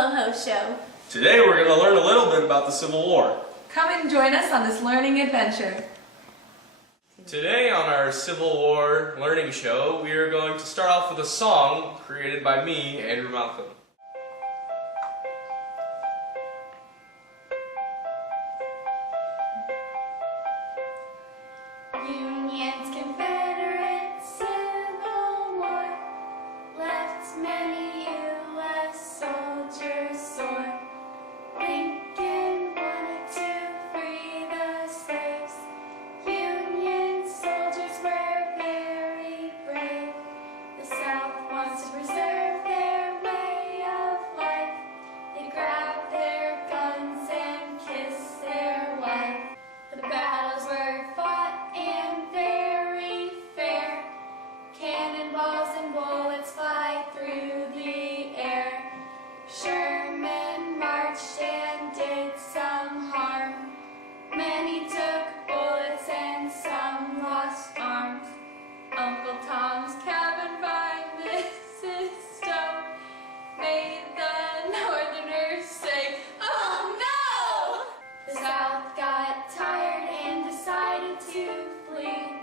LoHo Show. Today we're going to learn a little bit about the Civil War. Come and join us on this learning adventure. Today on our Civil War learning show, we are going to start off with a song created by me, Andrew Malcolm. Union's Confederate Civil War left many U.S. soldiers sore. Lincoln wanted to free the slaves. Union soldiers were very brave. The South wants to preserve their way of life. They grab their guns and kiss their wife. The battles were fought and very fair. Cannonballs and bullets fly through the air. Sherman marched and did some harm. Many took bullets and some lost arms. Uncle Tom's Cabin by Mrs. Stowe made the Northerners say, "Oh no!" The South got tired and decided to flee.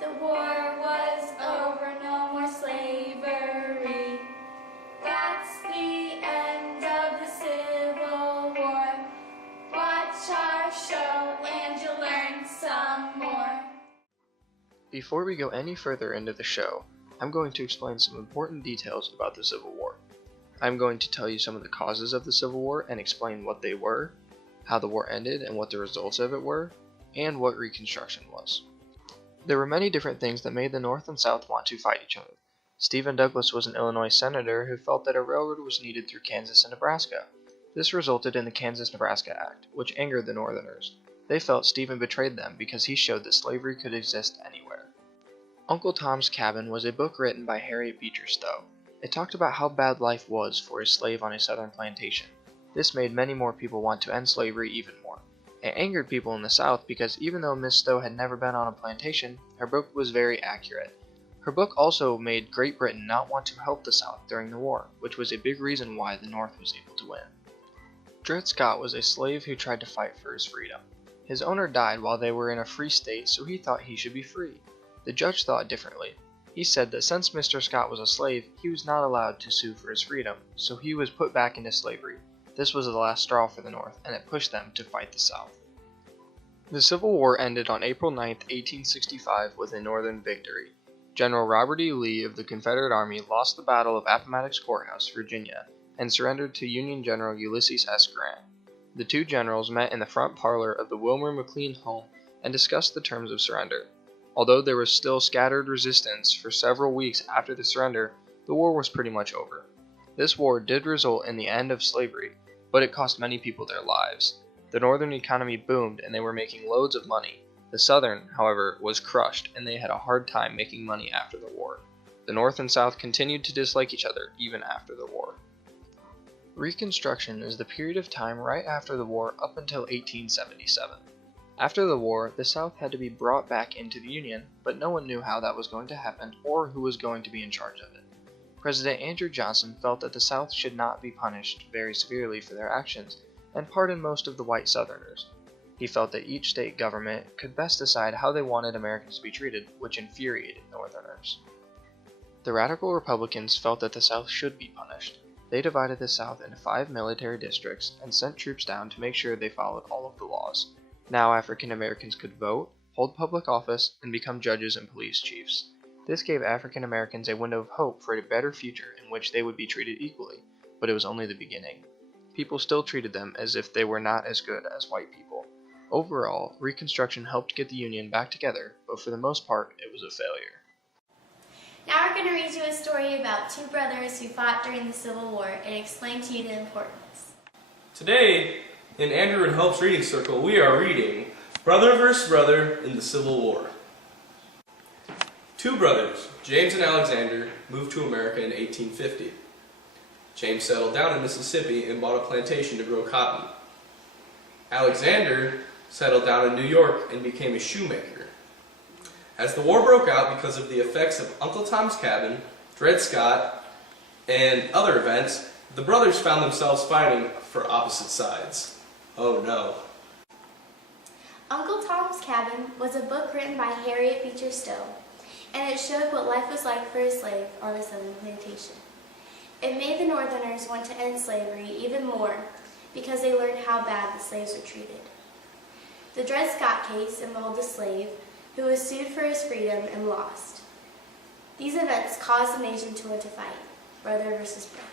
The war was over, no more slavery. That's the end of the Civil War. Watch our show and you'll learn some more. Before we go any further into the show, I'm going to explain some important details about the Civil War. I'm going to tell you some of the causes of the Civil War and explain what they were, how the war ended and what the results of it were, and what Reconstruction was. There were many different things that made the North and South want to fight each other. Stephen Douglas was an Illinois senator who felt that a railroad was needed through Kansas and Nebraska. This resulted in the Kansas-Nebraska Act, which angered the Northerners. They felt Stephen betrayed them because he showed that slavery could exist anywhere. Uncle Tom's Cabin was a book written by Harriet Beecher Stowe. It talked about how bad life was for a slave on a southern plantation. This made many more people want to end slavery even more. It angered people in the South because even though Miss Stowe had never been on a plantation, her book was very accurate. Her book also made Great Britain not want to help the South during the war, which was a big reason why the North was able to win. Dred Scott was a slave who tried to fight for his freedom. His owner died while they were in a free state, so he thought he should be free. The judge thought differently. He said that since Mr. Scott was a slave, he was not allowed to sue for his freedom, so he was put back into slavery. This was the last straw for the North, and it pushed them to fight the South. The Civil War ended on April 9, 1865 with a Northern victory. General Robert E. Lee of the Confederate Army lost the Battle of Appomattox Courthouse, Virginia, and surrendered to Union General Ulysses S. Grant. The two generals met in the front parlor of the Wilmer McLean home and discussed the terms of surrender. Although there was still scattered resistance for several weeks after the surrender, the war was pretty much over. This war did result in the end of slavery, but it cost many people their lives. The Northern economy boomed and they were making loads of money. The Southern, however, was crushed and they had a hard time making money after the war. The North and South continued to dislike each other even after the war. Reconstruction is the period of time right after the war up until 1877. After the war, the South had to be brought back into the Union, but no one knew how that was going to happen or who was going to be in charge of it. President Andrew Johnson felt that the South should not be punished very severely for their actions, and pardoned most of the white Southerners. He felt that each state government could best decide how they wanted Americans to be treated, which infuriated Northerners. The Radical Republicans felt that the South should be punished. They divided the South into 5 military districts and sent troops down to make sure they followed all of the laws. Now African Americans could vote, hold public office, and become judges and police chiefs. This gave African Americans a window of hope for a better future in which they would be treated equally, but it was only the beginning. People still treated them as if they were not as good as white people. Overall, Reconstruction helped get the Union back together, but for the most part, it was a failure. Now we're going to read you a story about two brothers who fought during the Civil War and explain to you the importance. Today, in Andrew and Hope's Reading Circle, we are reading Brother vs. Brother in the Civil War. Two brothers, James and Alexander, moved to America in 1850. James settled down in Mississippi and bought a plantation to grow cotton. Alexander settled down in New York and became a shoemaker. As the war broke out because of the effects of Uncle Tom's Cabin, Dred Scott, and other events, the brothers found themselves fighting for opposite sides. Oh no. Uncle Tom's Cabin was a book written by Harriet Beecher Stowe, and it showed what life was like for a slave on a southern plantation. It made the Northerners want to end slavery even more because they learned how bad the slaves were treated. The Dred Scott case involved a slave who was sued for his freedom and lost. These events caused the nation to want to fight, brother versus brother.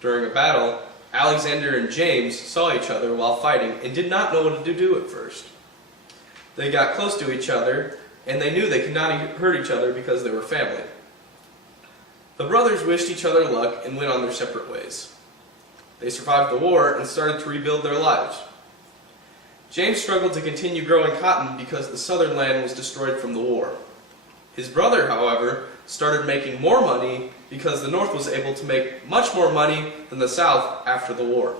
During a battle, Alexander and James saw each other while fighting and did not know what to do at first. They got close to each other, and they knew they could not hurt each other because they were family. The brothers wished each other luck and went on their separate ways. They survived the war and started to rebuild their lives. James struggled to continue growing cotton because the southern land was destroyed from the war. His brother, however, started making more money because the North was able to make much more money than the South after the war.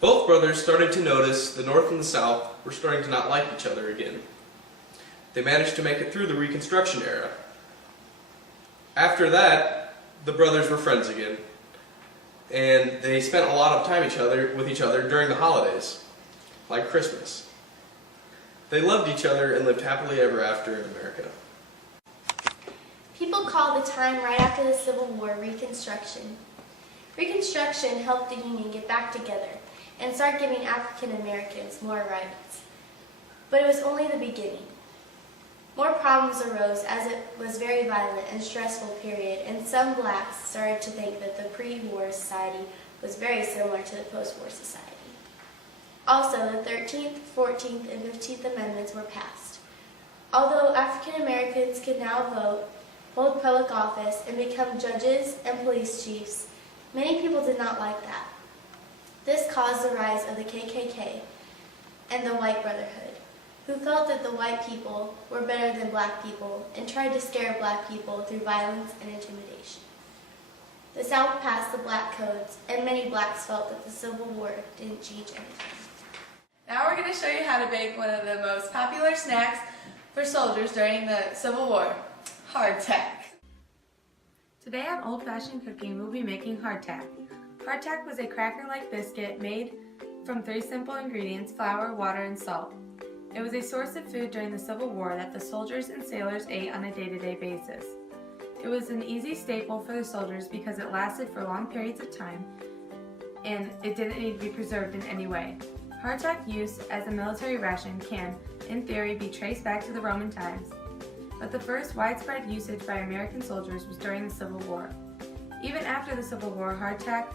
Both brothers started to notice the North and the South were starting to not like each other again. They managed to make it through the Reconstruction era. After that, the brothers were friends again, and they spent a lot of time with each other during the holidays, like Christmas. They loved each other and lived happily ever after in America. People call the time right after the Civil War Reconstruction. Reconstruction helped the Union get back together and start giving African Americans more rights. But it was only the beginning. More problems arose as it was a very violent and stressful period, and some blacks started to think that the pre-war society was very similar to the post-war society. Also, the 13th, 14th, and 15th Amendments were passed. Although African Americans could now vote, hold public office, and become judges and police chiefs, many people did not like that. This caused the rise of the KKK and the White Brotherhood, who felt that the white people were better than black people and tried to scare black people through violence and intimidation. The South passed the black codes, and many blacks felt that the Civil War didn't change anything. Now we're going to show you how to bake one of the most popular snacks for soldiers during the Civil War, hardtack. Today on Old Fashioned Cooking, we'll be making hardtack. Hardtack was a cracker-like biscuit made from 3 simple ingredients: flour, water, and salt. It was a source of food during the Civil War that the soldiers and sailors ate on a day-to-day basis. It was an easy staple for the soldiers because it lasted for long periods of time and it didn't need to be preserved in any way. Hardtack use as a military ration can, in theory, be traced back to the Roman times, but the first widespread usage by American soldiers was during the Civil War. Even after the Civil War, hardtack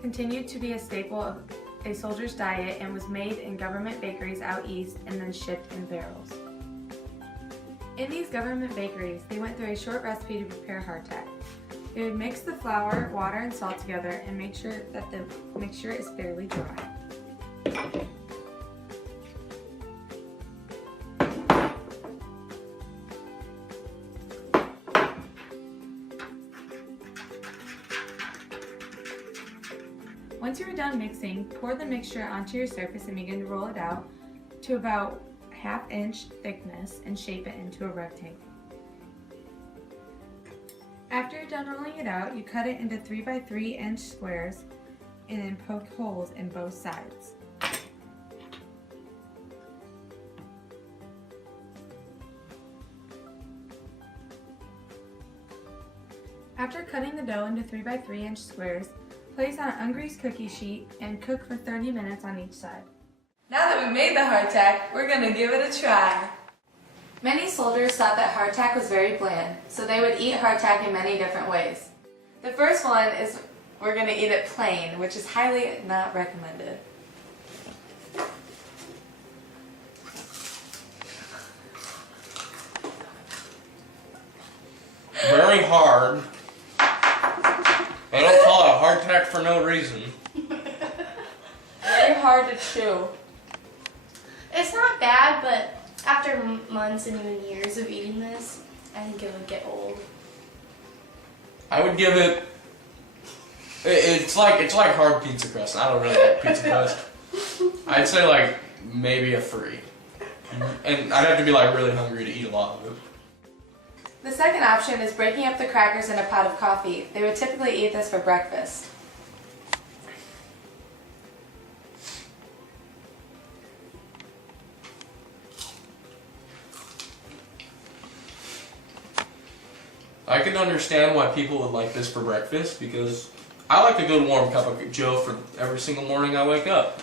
continued to be a staple of a soldier's diet and was made in government bakeries out east and then shipped in barrels. In these government bakeries, they went through a short recipe to prepare hardtack. They would mix the flour, water, and salt together and make sure that the mixture is fairly dry. Once you are done mixing, pour the mixture onto your surface and begin to roll it out to about 1/2 inch thickness and shape it into a rectangle. After you're done rolling it out, you cut it into 3 by 3 inch squares and then poke holes in both sides. After cutting the dough into 3 by 3 inch squares, place on an ungreased cookie sheet and cook for 30 minutes on each side. Now that we made the hardtack, we're going to give it a try. Many soldiers thought that hardtack was very bland, so they would eat hardtack in many different ways. The first one is we're going to eat it plain, which is highly not recommended. Very hard. They don't call it hardtack for no reason. Very hard to chew. It's not bad, but after months and even years of eating this, I think it would get old. I would give it. It's like hard pizza crust. I don't really like pizza crust. I'd say like maybe a 3, and I'd have to be like really hungry to eat a lot of it. The second option is breaking up the crackers in a pot of coffee. They would typically eat this for breakfast. I can understand why people would like this for breakfast because I like a good warm cup of Joe for every single morning I wake up.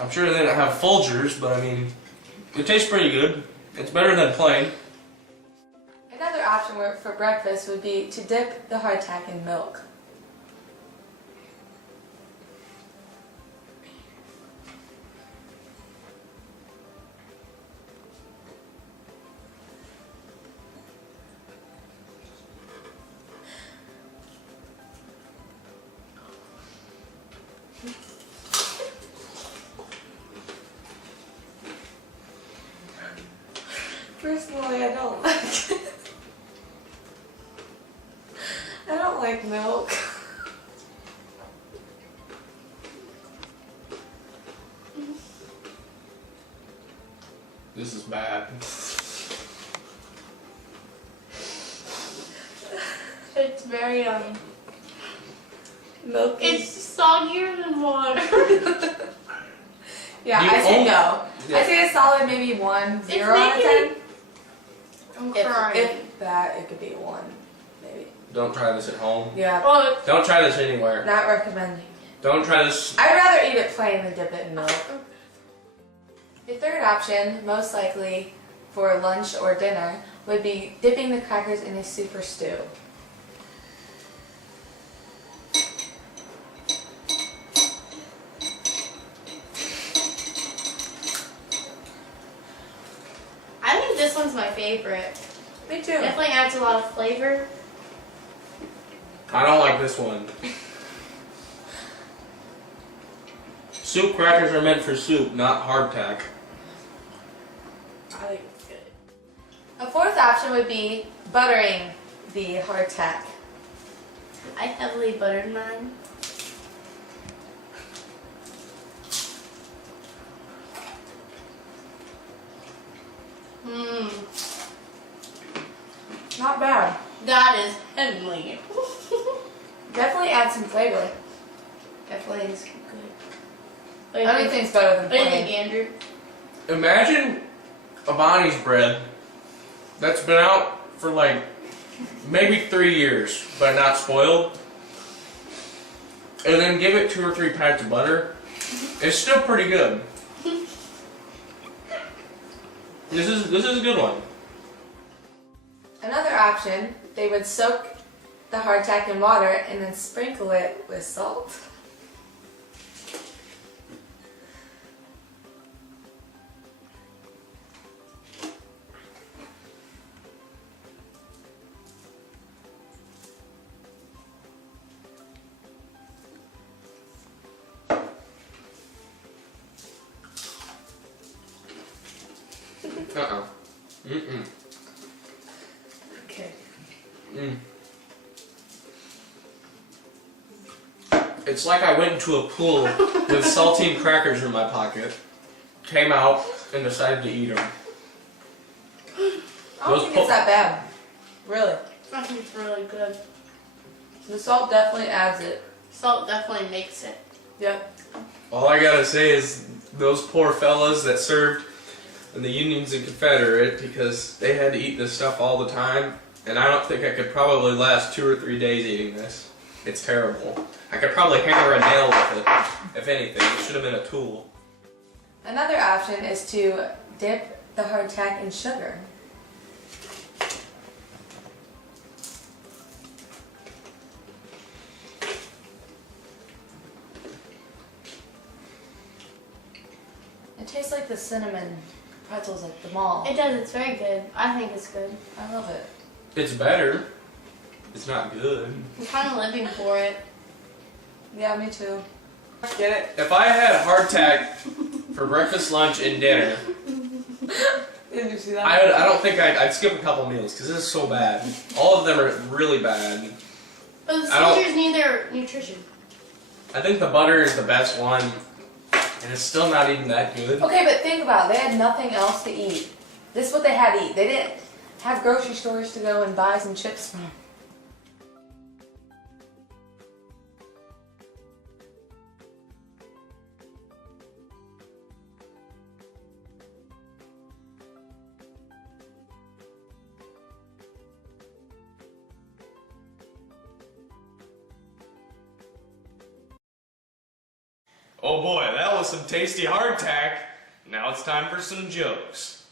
I'm sure they don't have Folgers, but I mean, it tastes pretty good. It's better than plain. Another option for breakfast would be to dip the hardtack in milk. Personally, I don't like it. I don't like milk. This is bad. It's very Milk it's soggier than water. Yeah, You I say only- no. Yeah. I say a solid maybe 1, 0 out of making 10. I'm crying. If that, it could be a 1, maybe. Don't try this at home. Yeah, Well, Don't try this anywhere. not recommending. Don't try this. I'd rather eat it plain than dip it in milk. The third option, most likely for lunch or dinner, would be dipping the crackers in a soup or stew. I think this one's my favorite. Me too. Definitely adds a lot of flavor. I don't like this one. Soup crackers are meant for soup, not hardtack. I think it's good. A fourth option would be buttering the hardtack. I heavily buttered mine. Mmm, Not bad. that is heavenly. Definitely add some flavor. Definitely is good. Anything's better than What do you think, plain. Andrew? Imagine a Bonnie's bread that's been out for like maybe 3 years, but not spoiled, and then give it 2 or 3 pats of butter. It's still pretty good. This is a good one. Another option, they would soak the hardtack in water and then sprinkle it with salt. Mm-mm. Okay. Mm. It's like I went into a pool with saltine crackers in my pocket, came out, and decided to eat them. I don't Those think po- it's that bad. Really. I think it's really good. The salt definitely adds it. Salt definitely makes it. Yep. All I gotta say is those poor fellas that served in the Unions and Confederate, because they had to eat this stuff all the time, and I don't think I could probably last 2 or 3 days eating this. It's terrible. I could probably hammer a nail with it, if anything. It should have been a tool. Another option is to dip the hardtack in sugar. It tastes like the cinnamon pretzels at the mall. It does, it's very good. I think it's good. I love it. It's better. It's not good. I'm kind of living for it. Yeah, me too. Get it? If I had hardtack for breakfast, lunch, and dinner, Did you see that? I don't think I'd skip a couple meals, because this is so bad. All of them are really bad. But the I don't- soldiers need their nutrition. I think the butter is the best one, and it's still not even that good. Okay, but think about it. They had nothing else to eat. This is what they had to eat. They didn't. have grocery stores to go and buy some chips from. Oh boy, that was some tasty hardtack. Now it's time for some jokes.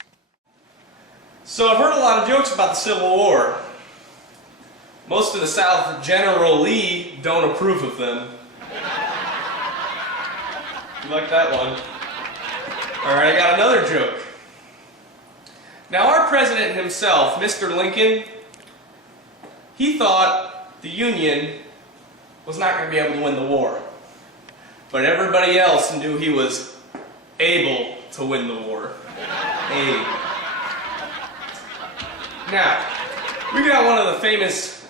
So I've heard a lot of jokes about the Civil War. Most of the South generally don't approve of them. You like that one? Alright, I got another joke. Now our president himself, Mr. Lincoln, he thought the Union was not going to be able to win the war. But everybody else knew he was able to win the war. Able. Now, we got one of the famous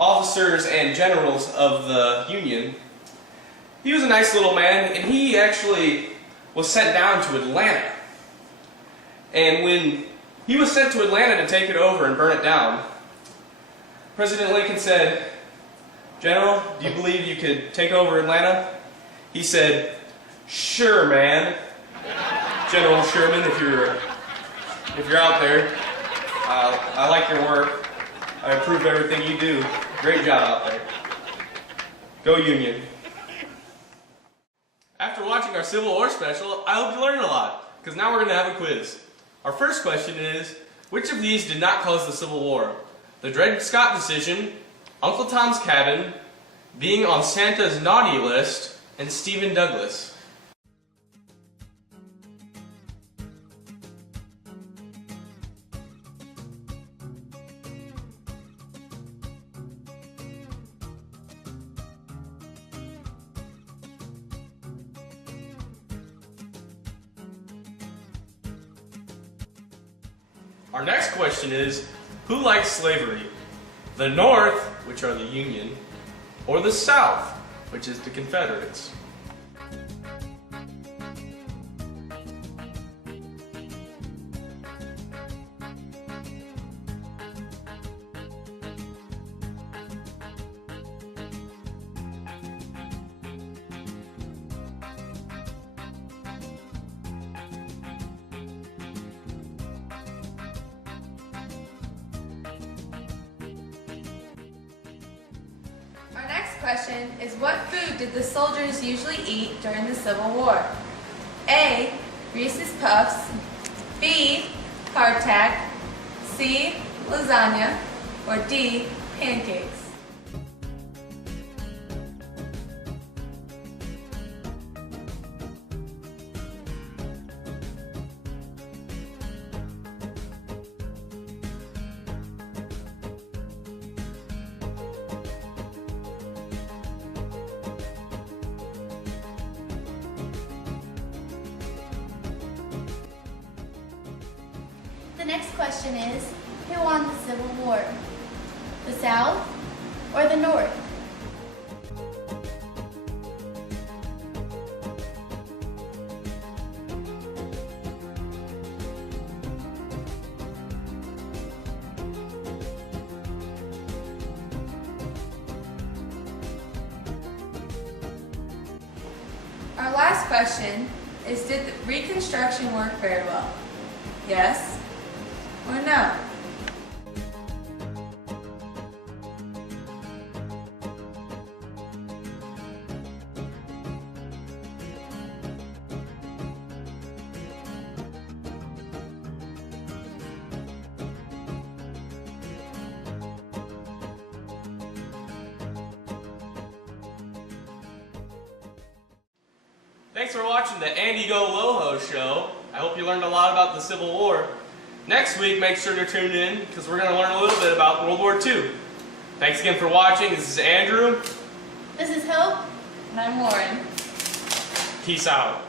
officers and generals of the Union. He was a nice little man, and he actually was sent down to Atlanta. And when he was sent to Atlanta to take it over and burn it down, President Lincoln said, "General, do you believe you could take over Atlanta?" He said, "Sure, man. General Sherman, if you're out there, I like your work. I approve of everything you do. Great job out there. Go Union." After watching our Civil War special, I hope you learned a lot, because now we're going to have a quiz. Our first question is, which of these did not cause the Civil War? The Dred Scott decision, Uncle Tom's Cabin, being on Santa's naughty list, and Stephen Douglas. Our next question is, who likes slavery? The North, which are the Union, or the South, which is the Confederates? Our next question is, what food did the soldiers usually eat during the Civil War? A. Reese's Puffs, B. Hardtack, C. Lasagna, or D. Pancakes? The next question is, who won the Civil War? The South or the North? Our last question is, did Reconstruction work very well? Yes or no? Thanks for watching the Andy Go Loho show. I hope you learned a lot about the Civil War. Next week, make sure to tune in, because we're going to learn a little bit about World War II. Thanks again for watching. This is Andrew. This is Hope. And I'm Lauren. Peace out.